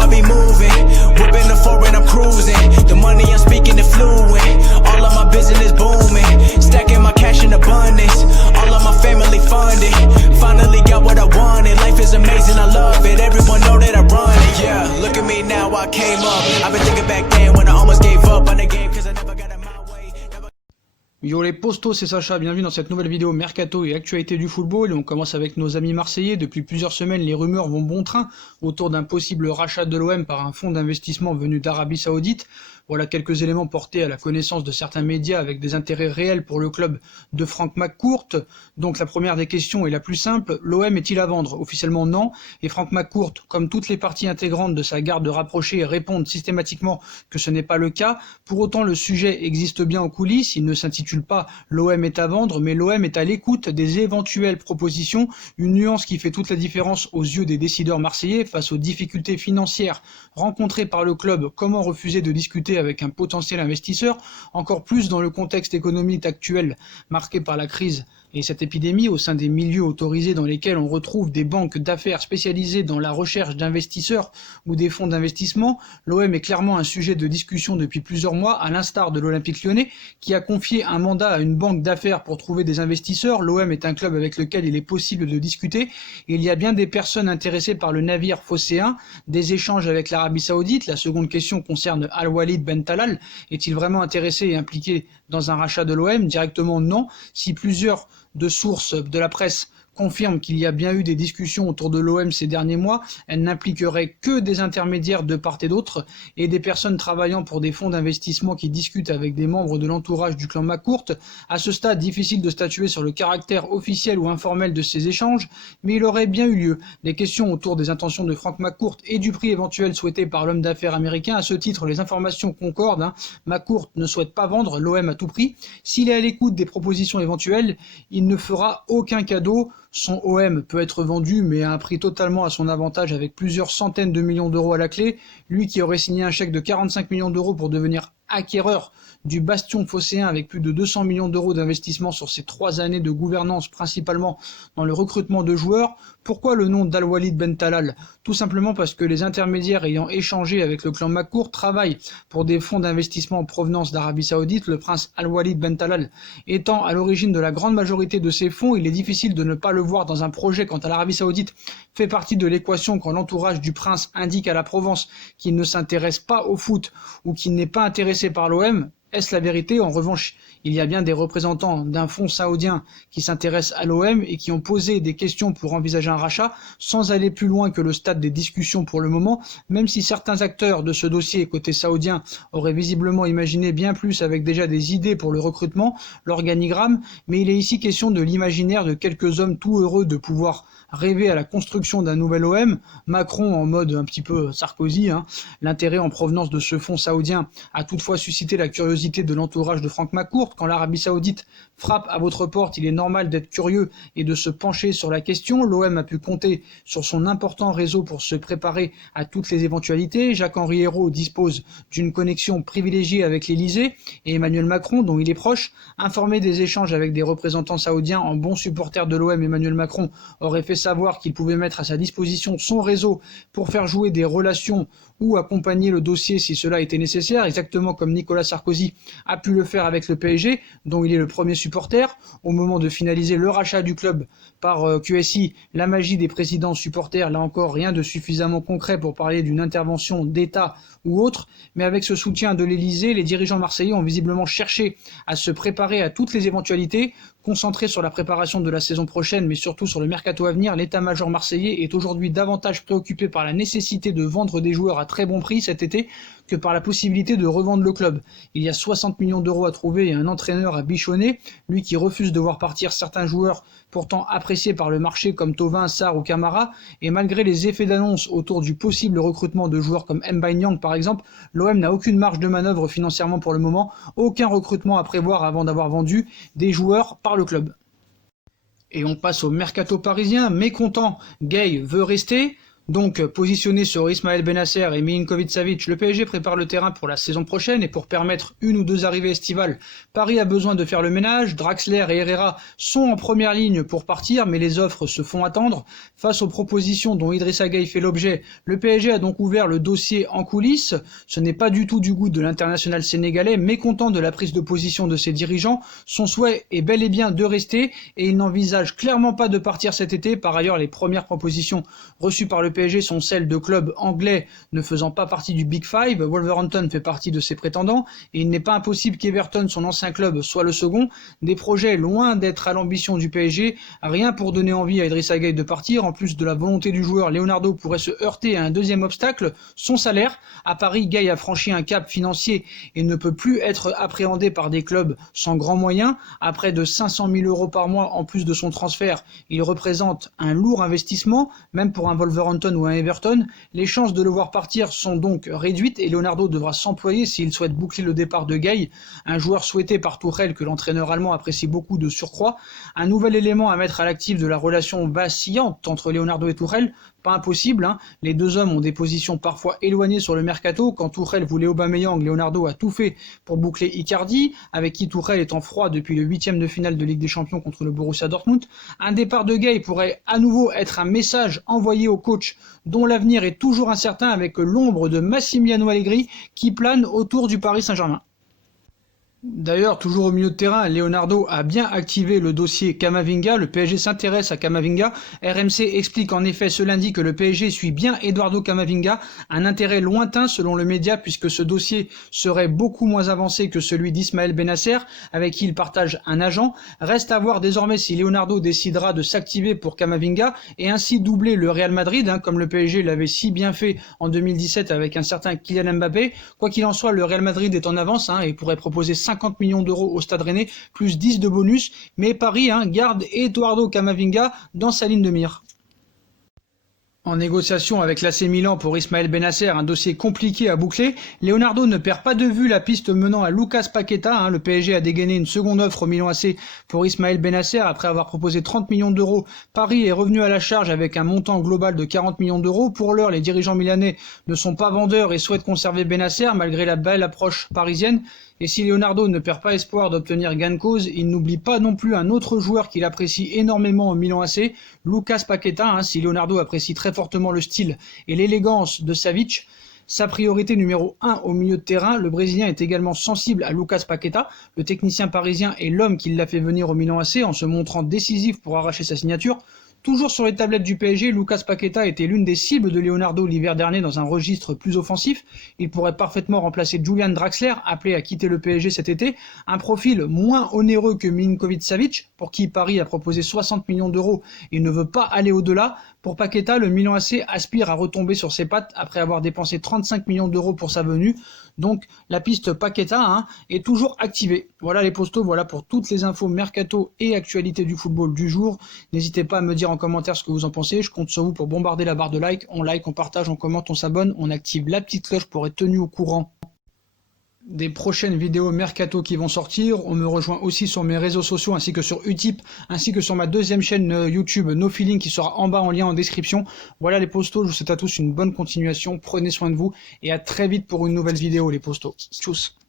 I be moving, whipping the foreign, I'm cruising. The money I'm speaking is fluent. All of my business booming, stacking my cash in abundance. All of my family funded. Finally got what I wanted. Life is amazing, I love it. Everyone know that I run it. Yeah, look at me now, I came up. I've been thinking back then when I almost gave up on the game, cause I never got in my way. Yo les postos, c'est Sacha, bienvenue dans cette nouvelle vidéo Mercato et actualité du football. Et on commence avec nos amis marseillais. Depuis plusieurs semaines, les rumeurs vont bon train autour d'un possible rachat de l'OM par un fonds d'investissement venu d'Arabie Saoudite. Voilà quelques éléments portés à la connaissance de certains médias avec des intérêts réels pour le club de Frank McCourt. Donc la première des questions est la plus simple, l'OM est-il à vendre? Officiellement non, et Frank McCourt, comme toutes les parties intégrantes de sa garde rapprochée, répondent systématiquement que ce n'est pas le cas. Pour autant, le sujet existe bien en coulisses, il ne s'intitule pas l'OM est à vendre, mais l'OM est à l'écoute des éventuelles propositions, une nuance qui fait toute la différence aux yeux des décideurs marseillais face aux difficultés financières rencontrées par le club. Comment refuser de discuter avec un potentiel investisseur, encore plus dans le contexte économique actuel marqué par la crise et cette épidémie au sein des milieux autorisés dans lesquels on retrouve des banques d'affaires spécialisées dans la recherche d'investisseurs ou des fonds d'investissement. L'OM est clairement un sujet de discussion depuis plusieurs mois, à l'instar de l'Olympique Lyonnais qui a confié un mandat à une banque d'affaires pour trouver des investisseurs. L'OM est un club avec lequel il est possible de discuter et il y a bien des personnes intéressées par le navire phocéen, des échanges avec l'Arabie Saoudite. La seconde question concerne Al-Walid Ben Talal. Est-il vraiment intéressé et impliqué dans un rachat de l'OM? Directement non. Si plusieurs de sources de la presse confirme qu'il y a bien eu des discussions autour de l'OM ces derniers mois, elles n'impliqueraient que des intermédiaires de part et d'autre et des personnes travaillant pour des fonds d'investissement qui discutent avec des membres de l'entourage du clan McCourt. À ce stade, difficile de statuer sur le caractère officiel ou informel de ces échanges, mais il aurait bien eu lieu. Des questions autour des intentions de Frank McCourt et du prix éventuel souhaité par l'homme d'affaires américain. À ce titre, les informations concordent. McCourt ne souhaite pas vendre l'OM à tout prix. S'il est à l'écoute des propositions éventuelles, il ne fera aucun cadeau. Son OM peut être vendu, mais à un prix totalement à son avantage avec plusieurs centaines de millions d'euros à la clé. Lui qui aurait signé un chèque de 45 millions d'euros pour devenir acquéreur du bastion phocéen avec plus de 200 millions d'euros d'investissement sur ces 3 années de gouvernance, principalement dans le recrutement de joueurs. Pourquoi le nom d'Al-Walid Ben Talal? Tout simplement parce que les intermédiaires ayant échangé avec le clan McCourt travaillent pour des fonds d'investissement en provenance d'Arabie Saoudite. Le prince Al-Walid Ben Talal étant à l'origine de la grande majorité de ces fonds, il est difficile de ne pas le voir dans un projet quand l'Arabie Saoudite fait partie de l'équation, quand l'entourage du prince indique à la Provence qu'il ne s'intéresse pas au foot ou qu'il n'est pas intéressé par l'OM. Est-ce la vérité? En revanche, il y a bien des représentants d'un fonds saoudien qui s'intéressent à l'OM et qui ont posé des questions pour envisager un rachat, sans aller plus loin que le stade des discussions pour le moment, même si certains acteurs de ce dossier côté saoudien auraient visiblement imaginé bien plus avec déjà des idées pour le recrutement, l'organigramme, mais il est ici question de l'imaginaire de quelques hommes tout heureux de pouvoir rêver à la construction d'un nouvel OM. Macron en mode un petit peu Sarkozy, L'intérêt en provenance de ce fonds saoudien a toutefois suscité la curiosité de l'entourage de Frank McCourt. Quand l'Arabie Saoudite frappe à votre porte, il est normal d'être curieux et de se pencher sur la question. L'OM a pu compter sur son important réseau pour se préparer à toutes les éventualités. Jacques-Henri Hérault dispose d'une connexion privilégiée avec l'Élysée et Emmanuel Macron, dont il est proche. Informé des échanges avec des représentants saoudiens en bon supporter de l'OM, Emmanuel Macron aurait fait savoir qu'il pouvait mettre à sa disposition son réseau pour faire jouer des relations ou accompagner le dossier si cela était nécessaire, exactement comme Nicolas Sarkozy a pu le faire avec le PSG, dont il est le premier supporter. Au moment de finaliser le rachat du club par QSI, la magie des présidents supporters, là encore rien de suffisamment concret pour parler d'une intervention d'État ou autre, mais avec ce soutien de l'Élysée, les dirigeants marseillais ont visiblement cherché à se préparer à toutes les éventualités. Concentré sur la préparation de la saison prochaine, mais surtout sur le mercato à venir, l'état-major marseillais est aujourd'hui davantage préoccupé par la nécessité de vendre des joueurs à très bon prix cet été que par la possibilité de revendre le club. Il y a 60 millions d'euros à trouver et un entraîneur à bichonner, lui qui refuse de voir partir certains joueurs pourtant appréciés par le marché comme Thauvin, Sarr ou Camara, et malgré les effets d'annonce autour du possible recrutement de joueurs comme Mbaye Niang par exemple, l'OM n'a aucune marge de manœuvre financièrement pour le moment, aucun recrutement à prévoir avant d'avoir vendu des joueurs par le club. Et on passe au mercato parisien, mécontent, Gay veut rester. Donc positionné sur Ismaël Bennacer et Milinkovic-Savic, le PSG prépare le terrain pour la saison prochaine et pour permettre une ou deux arrivées estivales, Paris a besoin de faire le ménage. Draxler et Herrera sont en première ligne pour partir, mais les offres se font attendre. Face aux propositions dont Idrissa Gueye fait l'objet, le PSG a donc ouvert le dossier en coulisses. Ce n'est pas du tout du goût de l'international sénégalais, mécontent de la prise de position de ses dirigeants. Son souhait est bel et bien de rester et il n'envisage clairement pas de partir cet été. Par ailleurs, les premières propositions reçues par le PSG sont celles de clubs anglais ne faisant pas partie du Big Five. Wolverhampton fait partie de ses prétendants et il n'est pas impossible qu'Everton, son ancien club, soit le second. Des projets loin d'être à l'ambition du PSG, rien pour donner envie à Idrissa Gueye de partir. En plus de la volonté du joueur, Leonardo pourrait se heurter à un deuxième obstacle, son salaire. À Paris, Gueye a franchi un cap financier et ne peut plus être appréhendé par des clubs sans grands moyens. À près de 500 000 € par mois en plus de son transfert, il représente un lourd investissement, même pour un Wolverhampton ou un Everton. Les chances de le voir partir sont donc réduites et Leonardo devra s'employer s'il souhaite boucler le départ de Gueye, un joueur souhaité par Tuchel que l'entraîneur allemand apprécie beaucoup de surcroît. Un nouvel élément à mettre à l'actif de la relation vacillante entre Leonardo et Tuchel, pas impossible, hein. Les deux hommes ont des positions parfois éloignées sur le mercato. Quand Tuchel voulait Aubameyang, Leonardo a tout fait pour boucler Icardi, avec qui Tuchel est en froid depuis le 8e de finale de Ligue des Champions contre le Borussia Dortmund. Un départ de Gueye pourrait à nouveau être un message envoyé au coach dont l'avenir est toujours incertain, avec l'ombre de Massimiliano Allegri qui plane autour du Paris Saint-Germain. D'ailleurs, toujours au milieu de terrain, Leonardo a bien activé le dossier Camavinga. Le PSG s'intéresse à Camavinga. RMC explique en effet ce lundi que le PSG suit bien Eduardo Camavinga, un intérêt lointain selon le média puisque ce dossier serait beaucoup moins avancé que celui d'Ismaël Bennacer, avec qui il partage un agent. Reste à voir désormais si Leonardo décidera de s'activer pour Camavinga et ainsi doubler le Real Madrid, comme le PSG l'avait si bien fait en 2017 avec un certain Kylian Mbappé. Quoi qu'il en soit, le Real Madrid est en avance et pourrait proposer 50 millions d'euros au Stade Rennais, plus 10 de bonus, mais Paris garde Eduardo Camavinga dans sa ligne de mire. En négociation avec l'AC Milan pour Ismaël Bennacer, un dossier compliqué à boucler, Leonardo ne perd pas de vue la piste menant à Lucas Paqueta. Le PSG a dégainé une seconde offre au Milan AC pour Ismaël Bennacer après avoir proposé 30 millions d'euros. Paris est revenu à la charge avec un montant global de 40 millions d'euros. Pour l'heure, les dirigeants milanais ne sont pas vendeurs et souhaitent conserver Bennacer malgré la belle approche parisienne. Et si Leonardo ne perd pas espoir d'obtenir gain de cause, il n'oublie pas non plus un autre joueur qu'il apprécie énormément au Milan AC, Lucas Paqueta. Si Leonardo apprécie très fortement le style et l'élégance de Savic, sa priorité numéro 1 au milieu de terrain, le Brésilien est également sensible à Lucas Paqueta. Le technicien parisien est l'homme qui l'a fait venir au Milan AC en se montrant décisif pour arracher sa signature. Toujours sur les tablettes du PSG, Lucas Paqueta était l'une des cibles de Leonardo l'hiver dernier dans un registre plus offensif. Il pourrait parfaitement remplacer Julian Draxler, appelé à quitter le PSG cet été. Un profil moins onéreux que Milinkovic-Savic, pour qui Paris a proposé 60 millions d'euros et ne veut pas aller au-delà. Pour Paqueta, le Milan AC aspire à retomber sur ses pattes après avoir dépensé 35 millions d'euros pour sa venue. Donc la piste Paqueta est toujours activée. Voilà les postos, voilà pour toutes les infos mercato et actualités du football du jour. N'hésitez pas à me dire en commentaire ce que vous en pensez. Je compte sur vous pour bombarder la barre de like. On like, on partage, on commente, on s'abonne. On active la petite cloche pour être tenu au courant des prochaines vidéos mercato qui vont sortir. On me rejoint aussi sur mes réseaux sociaux ainsi que sur Utip, ainsi que sur ma deuxième chaîne YouTube No Feeling qui sera en bas en lien en description. Voilà les postos, je vous souhaite à tous une bonne continuation, prenez soin de vous et à très vite pour une nouvelle vidéo les postos. Tchuss.